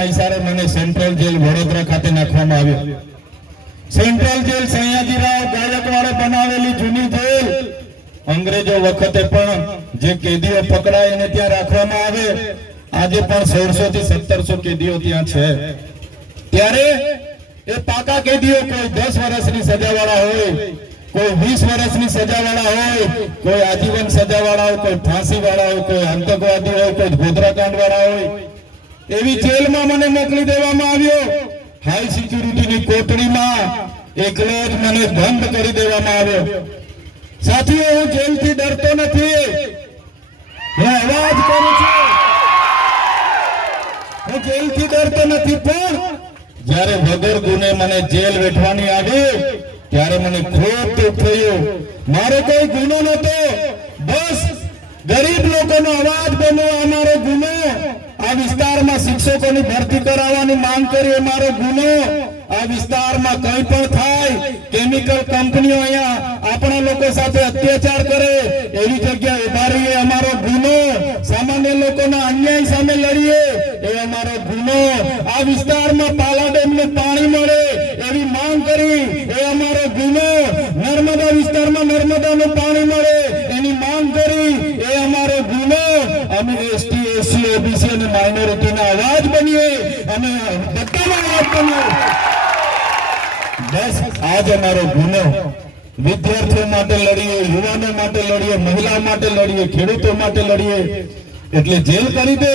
ના ઇશારે મને central jail Vadodara ખાતે નાખવામાં આવ્યો. સેન્ટ્રલ જેલ સયાજીરાવ ગાયકવાડે બનાવેલી જૂની જેલ. અંગ્રેજો વખતે પણ જે કેદીઓ પકડાય એને ત્યાં રાખવામાં આવે. આજે પણ સોળસો થી સત્તરસો કેદીઓ ત્યાં છે. ત્યારે એ પાકા કેદીઓ કોઈ દસ વર્ષની સજાવાળા હોય, કોઈ વીસ વર્ષની સજાવાળા હોય, કોઈ આજીવન સજા વાળા હોય, કોઈ ફાંસી વાળા હોય, કોઈ આતંકવાદી હોય, કોઈ ગોધરાકાંડ વાળા હોય એવી જેલમાં મને મોકલી દેવામાં આવ્યો. હાઈ સિક્યુરિટીની કોટડીમાં એકલો જ મને બંધ કરી દેવામાં આવ્યો. સાથીઓ, હું જેલથી ડરતો નથી. હું અવાજ કરું છું. હું જેલથી ડરતો નથી, પણ જ્યારે વગર ગુને મને જેલ વેઠવાની આવી, ત્યારે મને ખૂબ દુઃખ થયું. મારો કોઈ ગુનો નતો બસ ગરીબ લોકોનો અવાજ બનવો અમારો ગુનો. આ વિસ્તારમાં શિક્ષકોની ભરતી કરાવવાની માંગ કરી, એ ગુનો. આ વિસ્તારમાં કંઈ પણ થાય, કેમિકલ કંપનીઓ અહીંયા આપણા લોકો સાથે અત્યાચાર કરે, એવી જગ્યાએ ઊભા અમારો ગુનો. સામાન્ય લોકોના અન્યાય સામે લડીએ, એ અમારો ગુનો. આ વિસ્તારમાં પાલા ડેમને પાણી મળે, એવી માંગ કરી, એ અમારો ગુનો. નર્મદા વિસ્તારમાં નર્મદાનું પાણી મળે, એની માંગ કરી, એ અમારો ગુનો. અમે એસટી એસસી ઓબીસી અને માઇનોરિટીના અવાજ બનીએ અને બસ, આજ અમારો ગુનો. વિદ્યાર્થીઓ માટે લડીએ, યુવાનો માટે લડીએ, મહિલા માટે લડીએ, ખેડૂતો માટે લડીએ. એટલે જેલ કરી દે.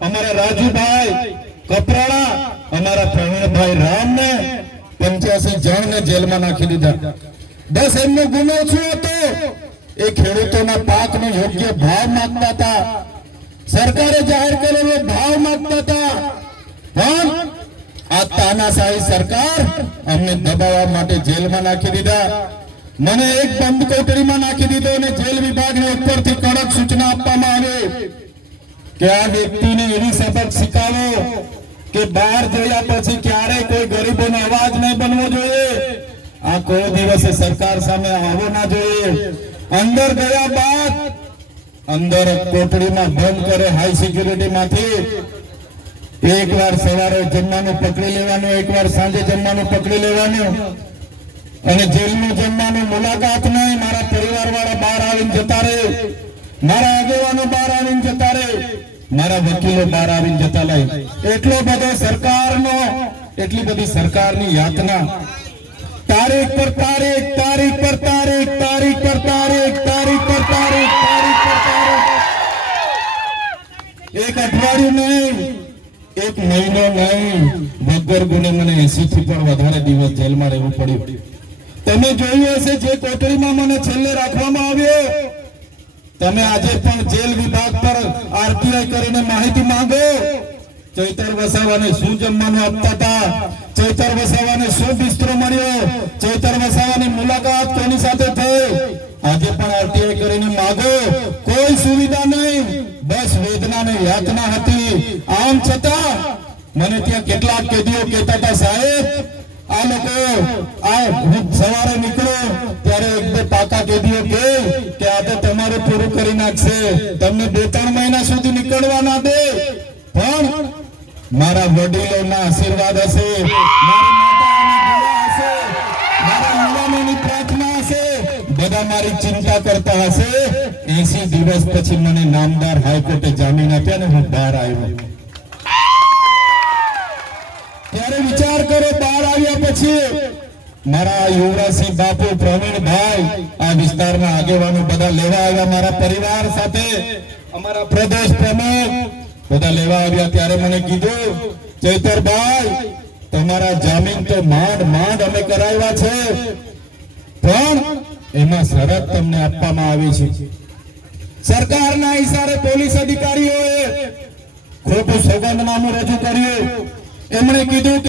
અમારા રાજુભાઈ કપરાળા અમારા પ્રવીણભાઈ રામને પંચ્યાસી જણને જેલમાં નાખી દીધા. બસ, એમનો ગુનો શું હતો? એ ખેડૂતોના પાકનો યોગ્ય ભાવ માંગતા હતા. સરકારે જાહેર કરેલો ભાવ માંગતા હતા. પણ આ તાનાશાહી સરકાર અમને દબાવવા માટે જેલમાં નાખી દીધા. મને એક બંધ કોટડીમાં નાખી દીધો અને જેલ વિભાગને ઉપરથી કડક સૂચના આપવામાં આવે કે આ વ્યક્તિને એવી સબક શીખાવો કે બહાર જયા પછી ક્યારેય કોઈ ગરીબોનો અવાજ નહીં બનવો જોઈએ. આ કોઈ દિવસે સરકાર સામે આવો ના જોઈએ. અંદર ગયા બાદ અંદર કોટડીમાં બંધ કરે હાઈ સિક્યુરિટી માંથી. એકવાર સવારે જમવાનું પકડી લેવાનું એકવાર સાંજે જમવાનું પકડી લેવાનું. અને જેલનું જમવાનું મુલાકાત નહીં, મારા પરિવાર વાળા બહાર આવીને જતા રહે. મારા આગેવાનો બહાર આવીને જતા રહે. મારા વકીલો બહાર આવીને જતા રહે. એટલો બધો સરકારનો, એટલી બધી સરકારની યાતના. તારીખ પર તારીખ તારીખ પર તારીખ. અઠવાડિયું નહીં. એક મહિનો નહીં. વગર ગુને મને એસી થી પણ વધારે દિવસ જેલમાં રહેવું પડ્યું. તમે જોયું હશે જે કોટડીમાં મને છેલ્લે રાખવામાં આવ્યો. તમે આજે પણ જેલ વિભાગ પર આરટીઆઈ કરીને માહિતી માંગો. ચૈતર વસાવાને શું જમવાનું આપતા હતા? ચૈતર વસાવાને શું બિસ્તરો મળ્યો? ચૈતર વસાવાની મુલાકાત કોની સાથે થઈ? આજે પણ આરટીઆઈ કરીને માગો કોઈ સુવિધા નહીં બસ વેદના ને યાતના હતી. આમ છતાં મને ત્યાં કેટલાક કેદીઓ કહેતા હતા, સાહેબ, આ લોકો, આ હું સવારે નીકળો ત્યારે એક બે પાકા કેદીઓ કે કે આ તો તમારે પૂરું કરી નાખશે. તમને બે ત્રણ મહિના સુધી નીકળવા ના દે. પણ મારા વડીલોના આશીર્વાદ હશે. મારી બધા મારી ચિંતા કરતા હશે? એસી દિવસ પછી મને નામદાર હાઈકોર્ટે જામીન આપ્યા ને હું બહાર આવ્યો. ત્યારે વિચાર કરો, બહાર આવ્યા પછી મારા યુવરાજસિંહ બાપુ, પ્રવીણભાઈ, આ વિસ્તારના આગેવાનો બધા લેવા આવ્યા મારા પરિવાર સાથે. અમારા પ્રદેશ પ્રમુખ બધા લેવા આવ્યા. ત્યારે મને કીધું, ચૈતરભાઈ, તમારા જામીન તો માંડ માંડ અમે કરાવ્યા છે. પણ એમાં શરત તમને આપવામાં આવી છે. સરકારના ઈશારે પોલીસ અધિકારીઓએ ખોટું સોગંદનામું રજૂ કર્યું. એમણે કીધું